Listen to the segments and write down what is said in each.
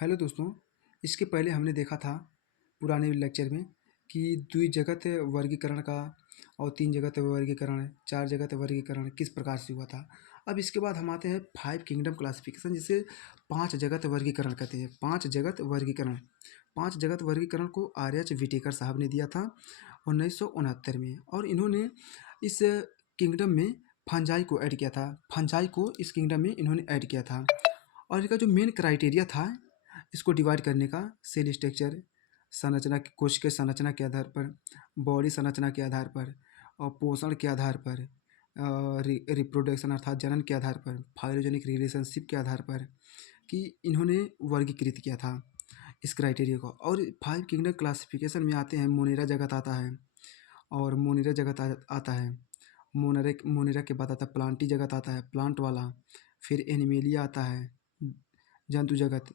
Hello दोस्तों, इसके पहले हमने देखा था पुराने लेक्चर में कि द्विजगत वर्गीकरण का और 3 जगत वर्गीकरण, 4 जगत वर्गीकरण किस प्रकार से हुआ था। अब इसके बाद हम आते हैं 5 किंगडम क्लासिफिकेशन, जिसे 5 जगत वर्गीकरण कहते हैं। 5 जगत वर्गीकरण को आर.एच. व्हिटेकर साहब ने दिया था 1969 में, और इन्होंने इस किंगडम में फंजाई को ऐड किया था। फंजाई को इस किंगडम में इन्होंने ऐड किया था, और इनका जो मेन क्राइटेरिया था इसको डिवाइड करने का, सेल स्ट्रक्चर, संरचना, कोश के संरचना के आधार पर, बॉडी संरचना के आधार पर, और पोषण के आधार पर, रिप्रोडक्शन अर्थात जनन के आधार पर, फाइलोजेनिक रिलेशनशिप के आधार पर, कि इन्होंने वर्गीकृत किया था इस क्राइटेरिया को। और 5 किंगडम क्लासिफिकेशन में आते हैं, मोनेरा जगत आता है, और मोनेरा जगत आता है। मोनेरा के बाद आता है प्लांटी जगत आता है, प्लांट वाला। फिर एनिमेलिया आता है, जंतु जगत।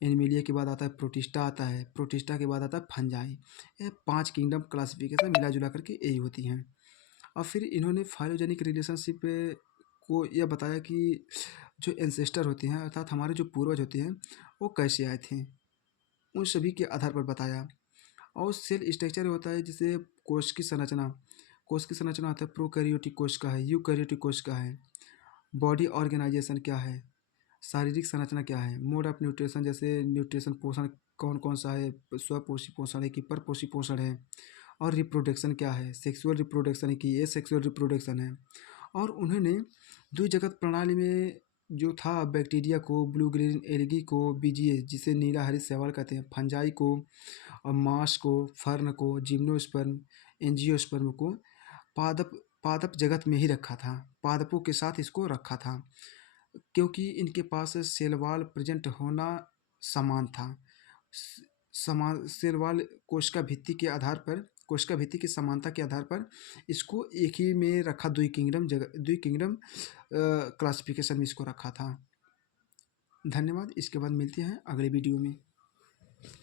एनिमेलिया के बाद आता है प्रोटिस्टा आता है, प्रोटिस्टा के बाद आता है फंजाई। ये 5 किंगडम क्लासिफिकेशन मिला जुला करके यही होती हैं। और फिर इन्होंने फाइलोजेनिक रिलेशनशिप को यह बताया कि जो एंसेस्टर होते हैं अर्थात हमारे जो पूर्वज होते हैं वो कैसे आए थे, उन सभी के आधार पर बताया। और सेल स्ट्रक्चर होता है जिसे कोश की संरचना होता है, प्रोकैरियोटिक कोश का है, यूकैरियोटिक कोश का है। बॉडी ऑर्गेनाइजेशन क्या है, शारीरिक संरचना क्या है, मोड ऑफ न्यूट्रिशन, जैसे न्यूट्रिशन पोषण कौन कौन सा है, स्वपोषी पोषण है कि परपोषी पोषण है। और रिप्रोडक्शन क्या है, सेक्सुअल रिप्रोडक्शन है कि ये सेक्सुअल रिप्रोडक्शन है। और उन्होंने द्विजगत प्रणाली में जो था बैक्टीरिया को, ब्लू ग्रीन एल्गी को, बीजीए जिसे नीला हरित शैवाल कहते हैं, फंजाई को, और मांस को, फर्न को, जिम्नोस्पर्म, एंजियोस्पर्म को पादप पादप जगत में ही रखा था। पादपों के साथ इसको रखा था, क्योंकि इनके पास सेल वॉल प्रेजेंट होना समान था। समान सेल वॉल कोशिका भित्ति की समानता के आधार पर इसको एक ही में रखा, द्वि किंगडम क्लासिफिकेशन में इसको रखा था। धन्यवाद। इसके बाद मिलते हैं अगले वीडियो में।